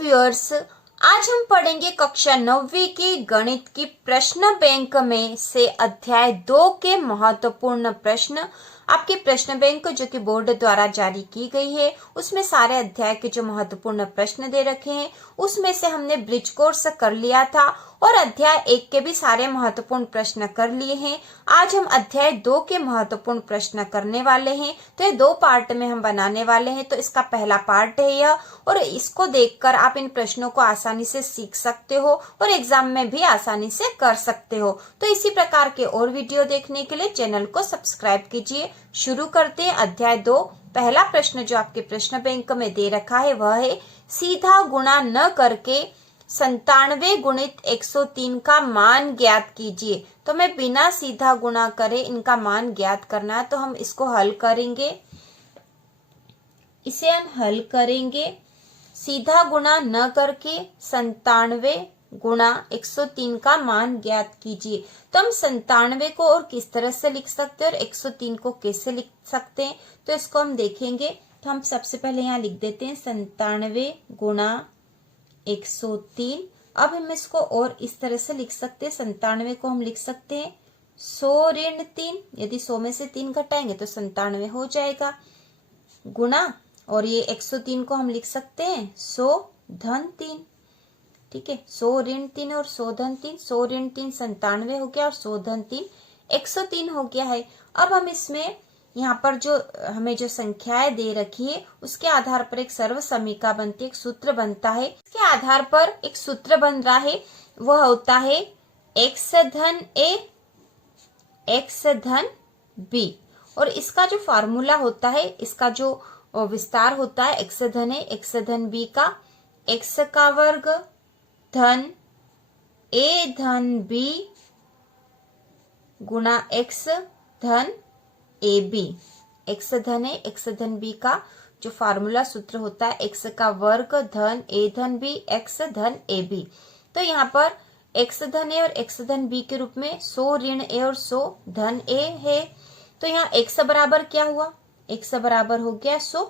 Viewers, आज हम पढ़ेंगे कक्षा 9वीं की गणित की प्रश्न बैंक में से अध्याय 2 के महत्वपूर्ण प्रश्न। आपके प्रश्न बैंक जो कि बोर्ड द्वारा जारी की गई है, उसमें सारे अध्याय के जो महत्वपूर्ण प्रश्न दे रखे हैं उसमें से हमने ब्रिज कोर्स कर लिया था और अध्याय 1 के भी सारे महत्वपूर्ण प्रश्न कर लिए हैं। आज हम अध्याय 2 के महत्वपूर्ण प्रश्न करने वाले हैं। तो ये 2 पार्ट में हम बनाने वाले हैं। तो इसका पहला पार्ट है यह, और इसको देखकर आप इन प्रश्नों को आसानी से सीख सकते हो और एग्जाम में भी आसानी से कर सकते हो। तो इसी प्रकार के और वीडियो देखने के लिए चैनल को सब्सक्राइब कीजिए। शुरू करते हैं अध्याय 2। पहला प्रश्न जो आपके प्रश्न बैंक में दे रखा है वह है, सीधा गुणा न करके 97 गुणित 103 का मान ज्ञात कीजिए। तो मैं बिना सीधा गुणा करे इनका मान ज्ञात करना है, तो हम इसको हल करेंगे। इसे हम हल करेंगे। सीधा गुणा न करके 97 गुणा 103 का मान ज्ञात कीजिए। तो हम 97 को और किस तरह से लिख सकते हैं और 103 को कैसे लिख सकते हैं, तो इसको हम देखेंगे। तो हम सबसे पहले यहाँ लिख देते हैं 97 गुणा 103। अब हम इसको और इस तरह से लिख सकते हैं। 97 को हम लिख सकते हैं 100 ऋण 3। यदि 100 में से 3 घटाएंगे तो 97 हो जाएगा, गुणा, और ये 103 को हम लिख सकते हैं 100 धन 3। ठीक है, 100 ऋण 3 और 100 धन 3। 100 ऋण 3 97 हो गया और 100 धन 3 103 हो गया है। अब हम इसमें यहाँ पर जो हमें जो संख्याएं दे रखी है उसके आधार पर एक सर्व समीका बनती है, एक सूत्र बनता है। इसके आधार पर एक सूत्र बन रहा है, वह होता है x धन a x धन b, और इसका जो फार्मूला होता है, इसका जो विस्तार होता है x धन a x धन b का, x का वर्ग धन a धन b गुणा x धन ए बी। x धन a x धन b का जो फार्मूला सूत्र होता है x का वर्ग धन a धन b x धन ए बी। तो यहाँ पर x धन a और x धन b के रूप में 100 ऋण a और 100 धन a है। तो यहाँ x बराबर क्या हुआ, x बराबर हो गया 100।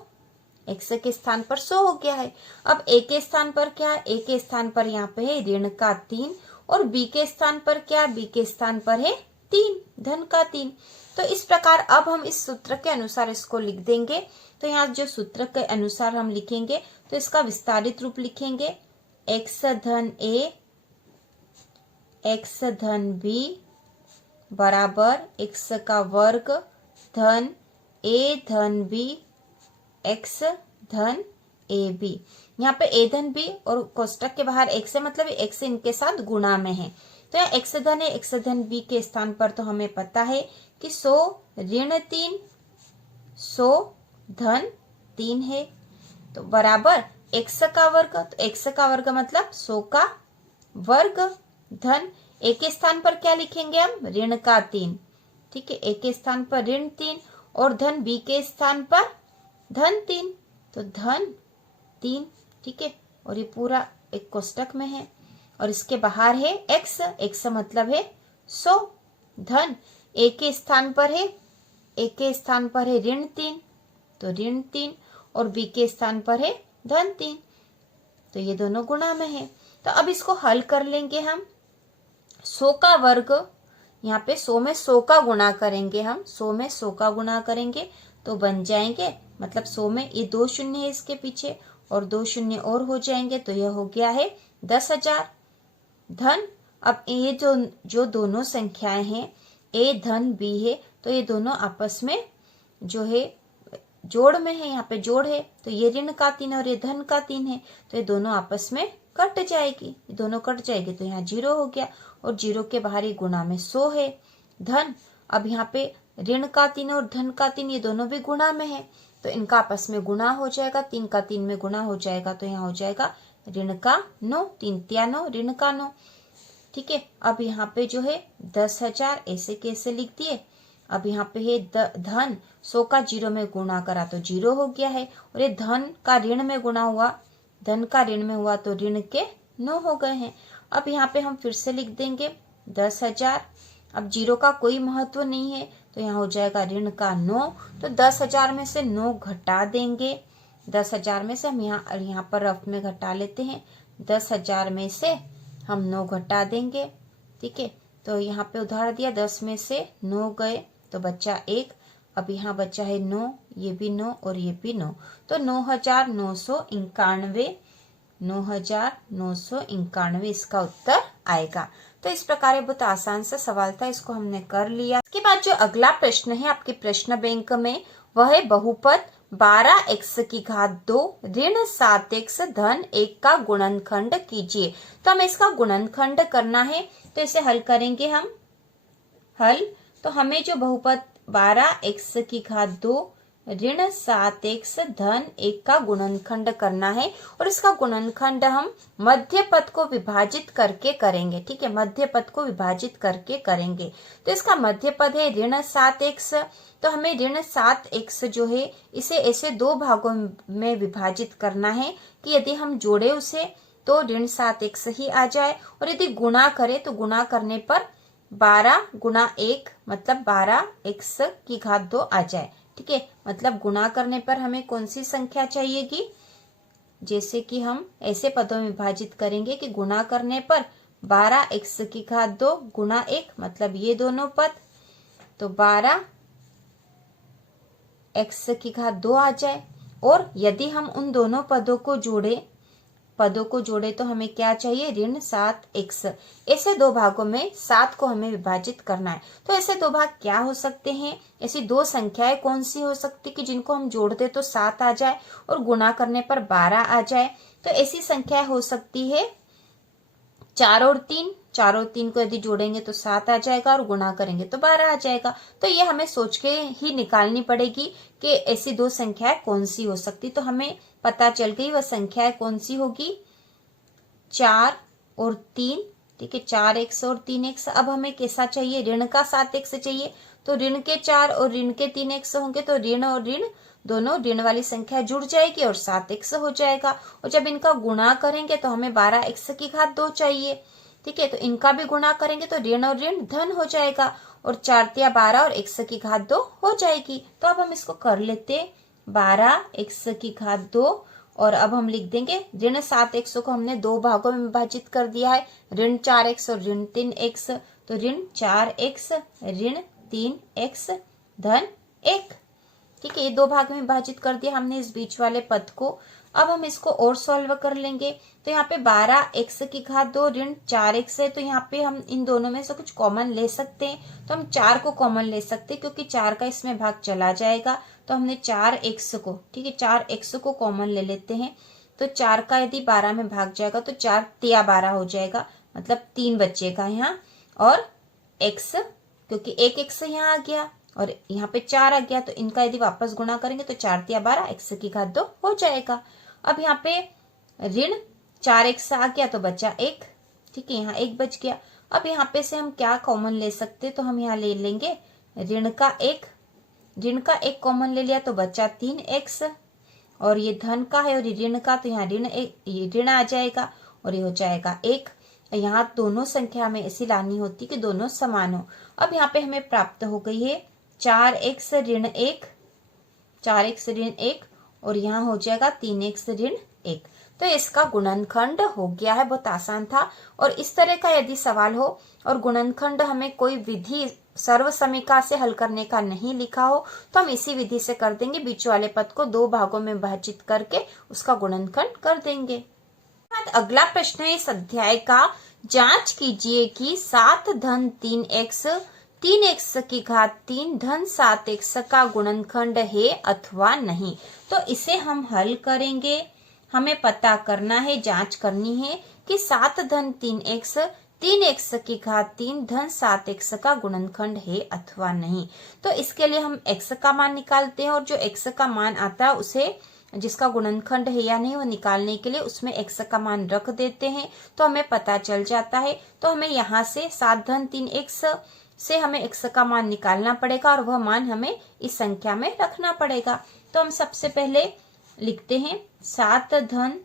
x के स्थान पर 100 हो गया है। अब a के स्थान पर क्या है, a के स्थान पर यहाँ पे है ऋण का 3, और b के स्थान पर क्या, b के स्थान पर है 3 धन का 3। तो इस प्रकार अब हम इस सूत्र के अनुसार इसको लिख देंगे। तो यहाँ जो सूत्र के अनुसार हम लिखेंगे तो इसका विस्तारित रूप लिखेंगे x धन a x धन b बराबर x का वर्ग धन a धन b x धन ए बी। यहाँ पे a धन b और कोष्टक के बाहर x है, मतलब x इनके साथ गुणा में है। तो यहाँ x धन a x धन b के स्थान पर तो हमें पता है कि 100 ऋण 3 100 धन 3 है, तो बराबर x का वर्ग। तो x का वर्ग मतलब 100 का वर्ग धन a के स्थान पर क्या लिखेंगे हम, ऋण का 3। ठीक है, a के स्थान पर ऋण 3 और धन b के स्थान पर धन 3, तो धन 3। ठीक है, और ये पूरा एक कोष्टक में है और इसके बाहर है x। x मतलब है 100 धन a के स्थान पर है, a के स्थान पर है ऋण 3, तो ऋण 3, और b के स्थान पर है धन 3, तो ये दोनों गुणा में है। तो अब इसको हल कर लेंगे हम। 100 का वर्ग, यहाँ पे 100 में 100 का गुणा करेंगे हम, 100 में 100 का गुणा करेंगे तो बन जाएंगे, मतलब 100 में ये 2 शून्य है इसके पीछे और 2 शून्य और हो जाएंगे, तो यह हो गया है 10,000 धन। अब ये जो दोनों संख्याएं हैं a धन b है, तो ये दोनों आपस में जो है जोड़ में है, यहाँ पे जोड़ है, तो ये ऋण का 3 और ये धन का 3 है, तो ये दोनों आपस में कट जाएगी, ये दोनों कट जाएगी, तो यहाँ 0 हो गया और 0 के बाहर ये गुणा में 100 है धन। अब यहाँ पे ऋण का 3 और धन का 3 ये दोनों भी गुणा में है, तो इनका आपस में गुणा हो जाएगा, 3 का 3 में गुणा हो जाएगा, तो यहाँ हो जाएगा ऋण का 9, 3 तिया 9 ऋण का 9। ठीक है, अब यहाँ पे जो है 10,000 ऐसे कैसे लिख दिए। अब यहाँ पे है धन, 100 का 0 में गुणा करा तो 0 हो गया है, और ये धन का ऋण में गुणा हुआ, धन का ऋण में हुआ तो ऋण के 9 हो गए हैं। अब यहाँ पे हम फिर से लिख देंगे 10,000। अब 0 का कोई महत्व नहीं है, तो यहाँ हो जाएगा ऋण का 9, तो 10,000 में से 9 घटा देंगे 10,000 में से हम यहाँ पर रफ में घटा लेते हैं। 10,000 में से हम 9 घटा देंगे, ठीक है। तो यहाँ पे उधार दिया, 10 में से 9 गए तो बचा 1। अब यहाँ बचा है 9, ये भी 9 और ये भी 9, तो 9,991, 9,991 इसका उत्तर आएगा। तो इस प्रकार ये बहुत आसान सा सवाल था, इसको हमने कर लिया। इसके बाद जो अगला प्रश्न है आपके प्रश्न बैंक में, वह है बहुपद 12x की घात 2 ऋण 7x धन 1 का गुणनखंड कीजिए। तो हमें इसका गुणनखंड करना है, तो इसे हल करेंगे हम। तो हमें जो बहुपद 12x की घात 2 ऋण 7x धन 1 का गुणनखंड करना है, और इसका गुणनखंड हम मध्य पद को विभाजित करके करेंगे, ठीक है। मध्य पद को विभाजित करके करेंगे। तो इसका मध्य पद है ऋण 7x, तो हमें ऋण 7x जो है इसे ऐसे 2 भागों में विभाजित करना है कि यदि हम जोड़े उसे तो ऋण 7x ही आ जाए, और यदि गुणा करें तो गुणा करने पर 12 गुणा 1 मतलब 12x की घात 2 आ जाए, ठीक है। मतलब गुणा करने पर हमें कौन सी संख्या चाहिएगी, जैसे कि हम ऐसे पदों में विभाजित करेंगे कि गुणा करने पर 12x की घात 2 गुणा 1 मतलब ये दोनों पद, तो 12x की घात 2 आ जाए। और यदि हम उन दोनों पदों को जोड़े तो हमें क्या चाहिए, ऋण 7x। ऐसे 2 भागों में 7 को हमें विभाजित करना है। तो ऐसे 2 भाग क्या हो सकते हैं, ऐसी 2 संख्याएं कौन सी हो सकती कि जिनको हम जोड़ दे तो 7 आ जाए और गुणा करने पर 12 आ जाए। तो ऐसी संख्या हो सकती है 4 और 3। 4 और 3 को यदि जोड़ेंगे तो 7 आ जाएगा और गुणा करेंगे तो 12 आ जाएगा। तो ये हमें सोच के ही निकालनी पड़ेगी कि ऐसी 2 संख्याएं कौन सी हो सकती। तो हमें पता चल गई वह संख्याएं कौन सी होगी, 4 और 3, ठीक है। 4x और 3x। अब हमें कैसा चाहिए, ऋण का 7x चाहिए, तो ऋण के 4 और ऋण के 3x होंगे, तो ऋण और ऋण दोनों ऋण वाली संख्या जुड़ जाएगी और 7x हो जाएगा। और जब इनका गुणा करेंगे तो हमें 12x की घात 2 चाहिए, ठीक है। तो इनका भी गुणा करेंगे तो ऋण और ऋण धन हो जाएगा, और 4 तिया 12 और x की घात 2 हो जाएगी। तो अब हम इसको कर लेते, 12x की घात 2, और अब हम लिख देंगे ऋण 7x को हमने 2 भागों में विभाजित कर दिया है, ऋण 4x और ऋण 3x। तो ऋण 4x ऋण 3x धन 1, ठीक है। ये 2 भाग में विभाजित कर दिया हमने इस बीच वाले पद को। अब हम इसको और सॉल्व कर लेंगे। तो यहाँ पे 12x की घात 2 ऋण 4x है, तो यहाँ पे हम इन दोनों में से कुछ कॉमन ले सकते हैं। तो हम 4 को कॉमन ले सकते हैं क्योंकि 4 का इसमें भाग चला जाएगा। तो हमने 4x को, ठीक है, 4x को कॉमन ले लेते हैं। तो 4 का यदि 12 में भाग जाएगा तो 4 तिया 12 हो जाएगा, मतलब 3 बचेगा यहाँ। और x, क्योंकि 1x यहाँ आ गया और यहाँ पे 4 आ गया, तो इनका यदि वापस गुणा करेंगे तो 4 तिया 12 x की घात 2 हो जाएगा। अब यहाँ पे ऋण 4x आ गया तो बचा 1, ठीक है, यहाँ 1 बच गया। अब यहाँ पे से हम क्या कॉमन ले सकते, तो हम यहाँ ले लेंगे ऋण का 1 कॉमन ले लिया तो बचा 3x, और ये धन का है और ये ऋण का, तो यहाँ ये ऋण आ जाएगा और ये हो जाएगा 1। यहाँ दोनों संख्या में ऐसी लानी होती कि दोनों समान हो। अब यहाँ पे हमें प्राप्त हो गई है 4x ऋण 1 और यहाँ हो जाएगा 3x ऋण 1। तो इसका गुणनखंड हो गया है, बहुत आसान था। और इस तरह का यदि सवाल हो और गुणनखंड हमें कोई विधि सर्व समीकरण से हल करने का नहीं लिखा हो तो हम इसी विधि से कर देंगे, बीच वाले पद को 2 भागों में विभाजित करके उसका गुणनखंड कर देंगे। अगला प्रश्न है इस अध्याय का, जांच कीजिए कि 7 धन 3x की घात 3 धन 7x का गुणनखंड है अथवा नहीं। तो इसे हम हल करेंगे। हमें पता करना है, जांच करनी है कि 7 धन 3x की घात 3 धन 7x का गुणनखंड है अथवा नहीं। तो इसके लिए हम x का मान निकालते हैं और जो x का मान आता है उसे, जिसका गुणनखंड है या नहीं वो निकालने के लिए उसमें x का मान रख देते हैं, तो हमें पता चल जाता है। तो हमें यहाँ से 7 धन 3x से हमें x का मान निकालना पड़ेगा और वह मान हमें इस संख्या में रखना पड़ेगा। तो हम सबसे पहले लिखते हैं 7 धन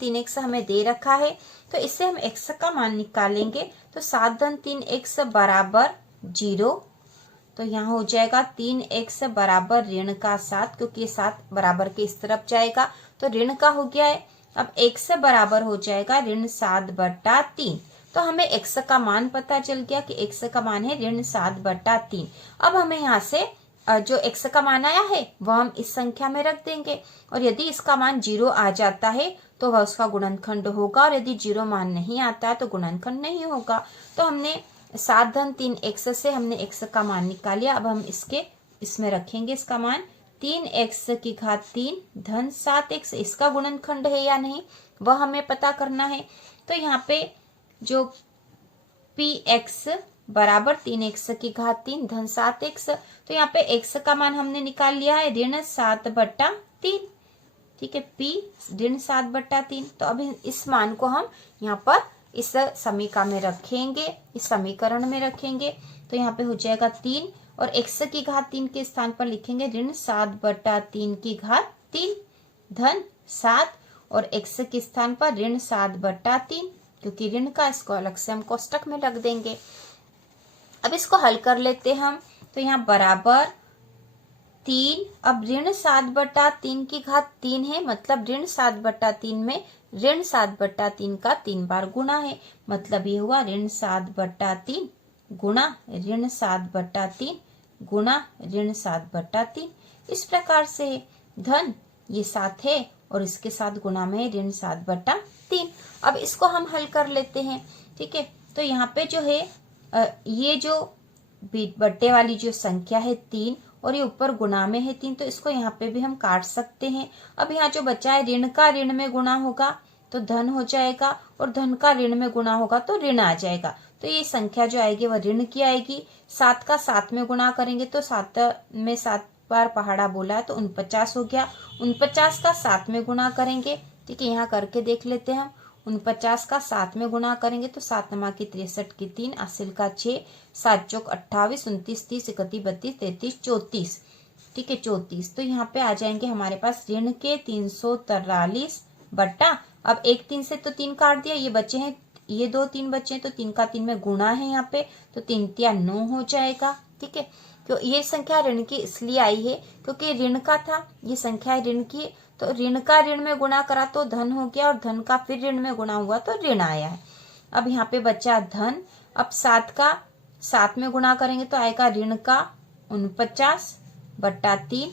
3x हमें दे रखा है, तो इससे हम x का मान निकालेंगे। तो 7 धन 3x बराबर 0, तो यहाँ हो जाएगा 3x बराबर ऋण का 7, क्योंकि ये 7 बराबर के इस तरफ जाएगा तो ऋण का हो गया है। अब x बराबर हो जाएगा ऋण 7/3। तो हमें x का मान पता चल गया कि x का मान है ऋण 7/3। अब हमें यहाँ से जो x का मान आया है वह हम इस संख्या में रख देंगे, और यदि इसका मान 0 आ जाता है तो वह उसका गुणनखंड होगा, और यदि 0 मान नहीं आता है तो गुणनखंड नहीं होगा। तो हमने 7 धन 3x से हमने x का मान निकाल लिया। अब हम इसमें रखेंगे इसका मान 3x की घात 3 धन 7x। इसका गुणनखंड है या नहीं वह हमें पता करना है। तो यहाँ पे जो px बराबर 3x की घात 3 धन 7x, तो यहाँ पे x का मान हमने निकाल लिया है ऋण 7/3। ठीक है, p ऋण 7/3। तो अब इस मान को हम यहाँ पर इस समीकरण में रखेंगे, इस समीकरण में रखेंगे। तो यहाँ पे हो जाएगा 3 और x की घात 3 के स्थान पर लिखेंगे ऋण 7/3 की घात 3 धन 7, और x के स्थान पर ऋण 7/3, क्योंकि ऋण का इसको अलग से हम कोष्टक में रख देंगे। अब इसको हल कर लेते हम। तो यहाँ बराबर 3, अब ऋण 7/3 की घात 3 है, मतलब ऋण 7/3 में ऋण 7/3 का 3 बार गुणा है, मतलब ये हुआ ऋण 7/3 गुणा ऋण 7/3 गुणा ऋण 7/3। इस प्रकार से धन ये 7 है और इसके साथ गुणा में ऋण 7/3। अब इसको हम हल कर लेते हैं। ठीक है, तो यहाँ पे जो है ये जो बट्टे वाली जो संख्या है 3 और ये ऊपर गुणा में है 3, तो इसको यहाँ पे भी हम काट सकते हैं। अब यहाँ जो बचा है ऋण का ऋण में गुणा होगा तो धन हो जाएगा, और धन का ऋण में गुणा होगा तो ऋण आ जाएगा। तो ये संख्या जो आएगी वह ऋण की आएगी। 7 का 7 में गुणा करेंगे तो 7 में 7 बार पहाड़ा बोला है तो 49 हो गया। 49 का 7 में गुणा करेंगे, ठीक है, यहाँ करके देख लेते हैं हम। 49 का 7 में गुणा करेंगे तो 7 नमा की 63 की 3 असिल का 6 7 चौक 28 29 30 31 32 33 34। ठीक है, 34। तो यहाँ पे आ जाएंगे हमारे पास ऋण के 343 बट्टा, अब 1 3 से तो 3 काट दिया, ये बचे हैं, ये 2 3 बचे हैं तो 3 का 3 में गुणा है यहाँ पे, तो 3 तिया 9 हो जाएगा। ठीक है, क्यों ये संख्या ऋण की इसलिए आई है क्योंकि ऋण का था, ये संख्या ऋण की, तो ऋण का ऋण में गुणा करा तो धन हो गया, और धन का फिर ऋण में गुणा हुआ तो ऋण आया है। अब यहाँ पे बचा धन। अब 7 का 7 में गुणा करेंगे तो आएगा ऋण का 49/3।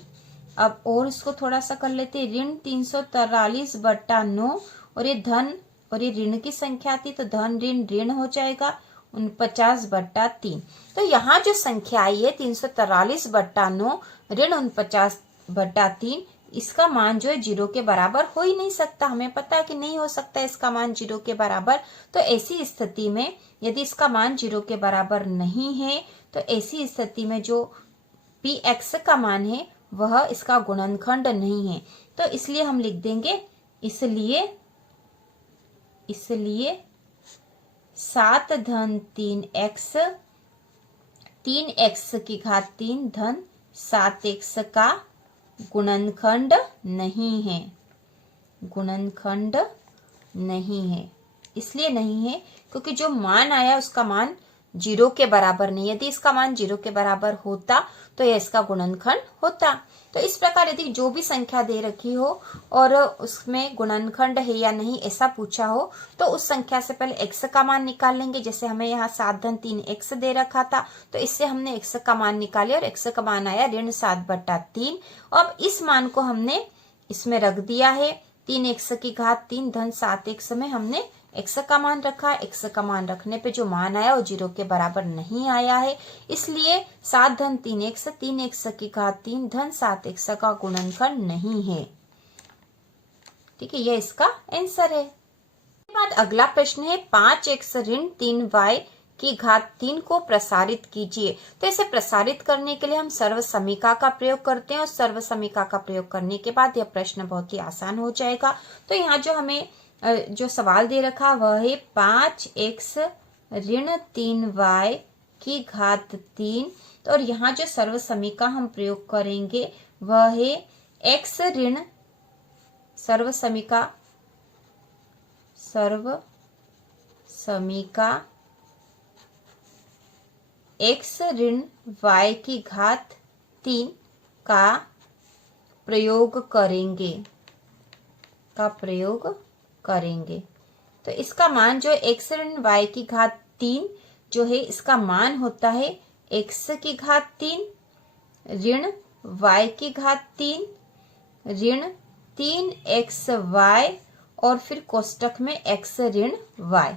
अब और इसको थोड़ा सा कर लेते, ऋण 343/9, और ये धन और ये ऋण की संख्या थी तो धन ऋण ऋण हो जाएगा 49/3। तो यहाँ जो संख्या आई है 343/9 ऋण 49/3, इसका मान जो है 0 के बराबर हो ही नहीं सकता। हमें पता है कि नहीं हो सकता इसका मान 0 के बराबर। तो ऐसी स्थिति में यदि इसका मान 0 के बराबर नहीं है तो ऐसी स्थिति में जो px का मान है वह इसका गुणनखंड नहीं है। तो इसलिए हम लिख देंगे इसलिए 7 धन 3x 3x की घात 3 धन 7x का गुणनखंड नहीं है, गुणनखंड नहीं है। इसलिए नहीं है क्योंकि जो मान आया उसका मान 0 के बराबर नहीं। यदि इसका मान 0 के बराबर होता तो यह इसका गुणनखंड होता। तो इस प्रकार यदि जो भी संख्या दे रखी हो और उसमें गुणनखंड है या नहीं ऐसा पूछा हो तो उस संख्या से पहले x का मान निकाल लेंगे। जैसे हमें यहाँ 7 धन 3x दे रखा था तो इससे हमने x का मान निकाले और x का मान आया ऋण 7/3। अब इस मान को हमने इसमें रख दिया है 3x की घात 3 धन 7x में हमने x का मान रखा। x का मान रखने पे जो मान आया वो 0 के बराबर नहीं आया है, इसलिए 7 धन 3x 3x की घात 3 धन 7x का गुणनखंड नहीं है। ठीक है, यह इसका आंसर है। इसके बाद अगला प्रश्न है 5x ऋण 3y की घात 3 को प्रसारित कीजिए। तो इसे प्रसारित करने के लिए हम सर्व समीका का प्रयोग करते हैं और सर्व समीका का प्रयोग करने के बाद यह प्रश्न बहुत ही आसान हो जाएगा। तो यहाँ जो हमें जो सवाल दे रखा वह है 5x ऋण 3y की घात 3। तो और यहाँ जो सर्व समीका हम प्रयोग करेंगे वह है x ऋण सर्व समीका x ऋण y की घात 3 का प्रयोग करेंगे। तो इसका मान जो x ऋण y की घात 3 जो है इसका मान होता है x की घात 3 ऋण y की घात 3 ऋण 3xy और फिर कोष्टक में x ऋण y।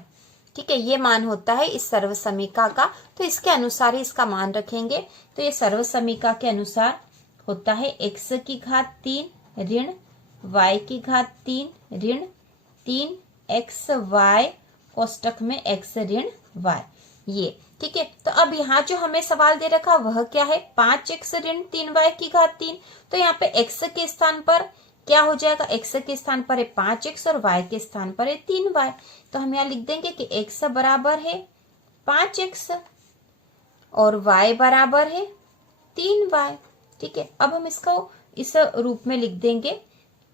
ठीक है, ये मान होता है इस सर्व समीका का। तो इसके अनुसार ही इसका मान रखेंगे। तो ये सर्व समीका के अनुसार होता है x की घात 3 ऋण y की घात 3 ऋण 3xy कोष्टक में x ऋण y। ये ठीक है। तो अब यहाँ जो हमें सवाल दे रखा वह क्या है, 5x ऋण 3y की घात 3। तो यहाँ पे x के स्थान पर क्या हो जाएगा, x के स्थान पर है 5x और y के स्थान पर है 3y। तो हम यहाँ लिख देंगे कि x बराबर है 5x और y बराबर है 3y। ठीक है, अब हम इसको इस रूप में लिख देंगे।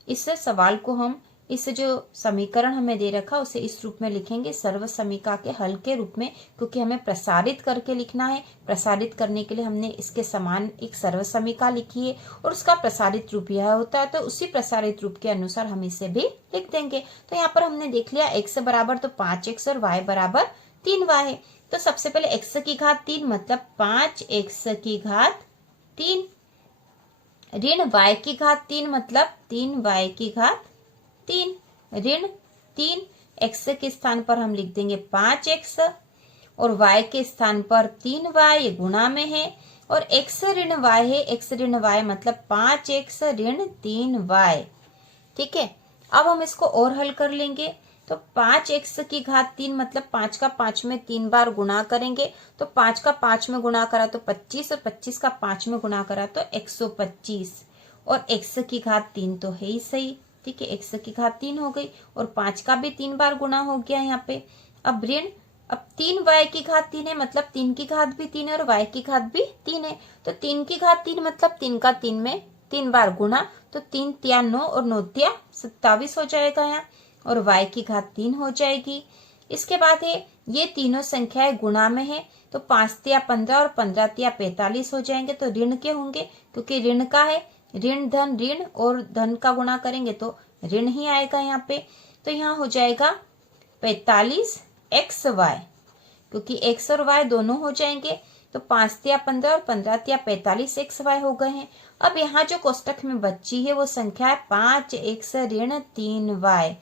इस सवाल को हम इस जो समीकरण हमें दे रखा उसे इस रूप में लिखेंगे, सर्व समीका के हल के रूप में, क्योंकि हमें प्रसारित करके लिखना है। प्रसारित करने के लिए हमने इसके समान एक सर्व समीका लिखी है और उसका प्रसारित रूप यह होता है। तो उसी प्रसारित रूप के अनुसार हम इसे भी लिख देंगे। तो यहाँ पर हमने देख लिया x बराबर तो 5x और y बराबर 3y है। तो सबसे पहले x की घात 3 मतलब 5x की घात 3 ऋण y की घात 3 मतलब 3y की घात 3 ऋण 3x के स्थान पर हम लिख देंगे 5x और y के स्थान पर 3y, ये गुणा में है, और x ऋण y है, x ऋण y मतलब 5x ऋण 3y। ठीक है, अब हम इसको और हल कर लेंगे। तो 5x की घात 3 मतलब 5 का 5 में 3 बार गुणा करेंगे। तो 5 का 5 में गुणा करा तो 25 और 25 का 5 में गुणा करा तो 125 और x की घात 3 तो है ही सही। ठीक है, x की घात 3 हो गई और 5 का भी 3 बार गुणा हो गया यहाँ पे। अब 3y की घात 3 है मतलब 3 की घात भी 3 है और y की घात भी 3 है। तो 3 की घात 3 मतलब 3 का 3 में 3 बार गुणा, तो 3 तिया 9 और 9 तिया 27 हो जाएगा यहाँ, और y की घात 3 हो जाएगी। इसके बाद है ये तीनों संख्याएं गुणा में है, तो 5 तिया 15 और 15 तिया 45 हो जाएंगे। तो ऋण के होंगे क्योंकि ऋण का है, ऋण धन ऋण और धन का गुणा करेंगे तो ऋण ही आएगा यहाँ पे। तो यहाँ हो जाएगा 45xy, क्योंकि x और y दोनों हो जाएंगे। तो 5 तिया 15 और 15 तिया 45xy हो गए हैं। अब यहाँ जो कोष्टक में बची है वो संख्या है 5x ऋण 3y।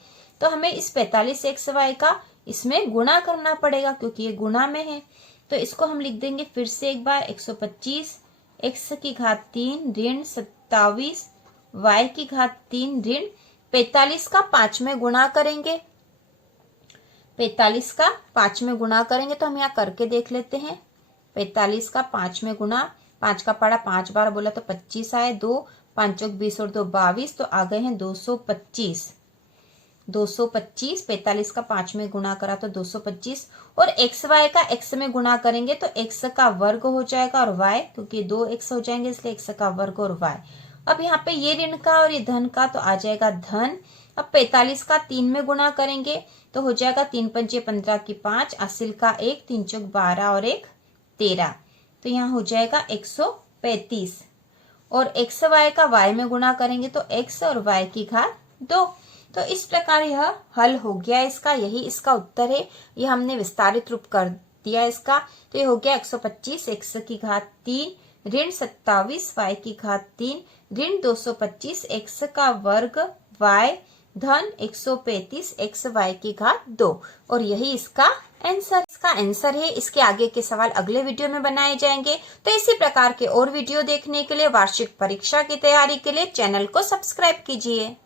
तो हमें इस 45xy का इसमें गुणा करना पड़ेगा क्योंकि ये गुणा में है। तो इसको हम लिख देंगे फिर से एक बार, 125 x की घात 3 ऋण 27 y की घात 3 ऋण 45 का 5 में गुणा करेंगे। 45 का 5 में गुणा करेंगे तो हम यहाँ करके देख लेते हैं। 45 का 5 में गुणा, 5 का पड़ा 5 बार बोला तो 25 आए, 2 5 20 और 2 22, तो आ गए हैं 225। 45 का 5 में गुणा करा तो 225, और xy का x में गुणा करेंगे तो x का वर्ग हो जाएगा और y, क्योंकि 2x हो जाएंगे इसलिए x का वर्ग और y। अब यहाँ पे ये ऋण का और ये धन का तो आ जाएगा धन। अब 45 का 3 में गुणा करेंगे तो हो जाएगा 3 पंचे 15 की 5, असिल का 1, 3 चौक 12 और 1 13, तो यहाँ हो जाएगा 135। और xy का y में गुणा करेंगे तो x और y की घात 2। तो इस प्रकार यह हल हो गया इसका, यही इसका उत्तर है। यह हमने विस्तारित रूप कर दिया इसका। तो ये हो गया 125 x की घात 3 ऋण 27 y की घात 3 ऋण 225 x का वर्ग y धन 135 x y की घात 2, और यही इसका आंसर है। इसके आगे के सवाल अगले वीडियो में बनाए जाएंगे। तो इसी प्रकार के और वीडियो देखने के लिए, वार्षिक परीक्षा की तैयारी के लिए चैनल को सब्सक्राइब कीजिए।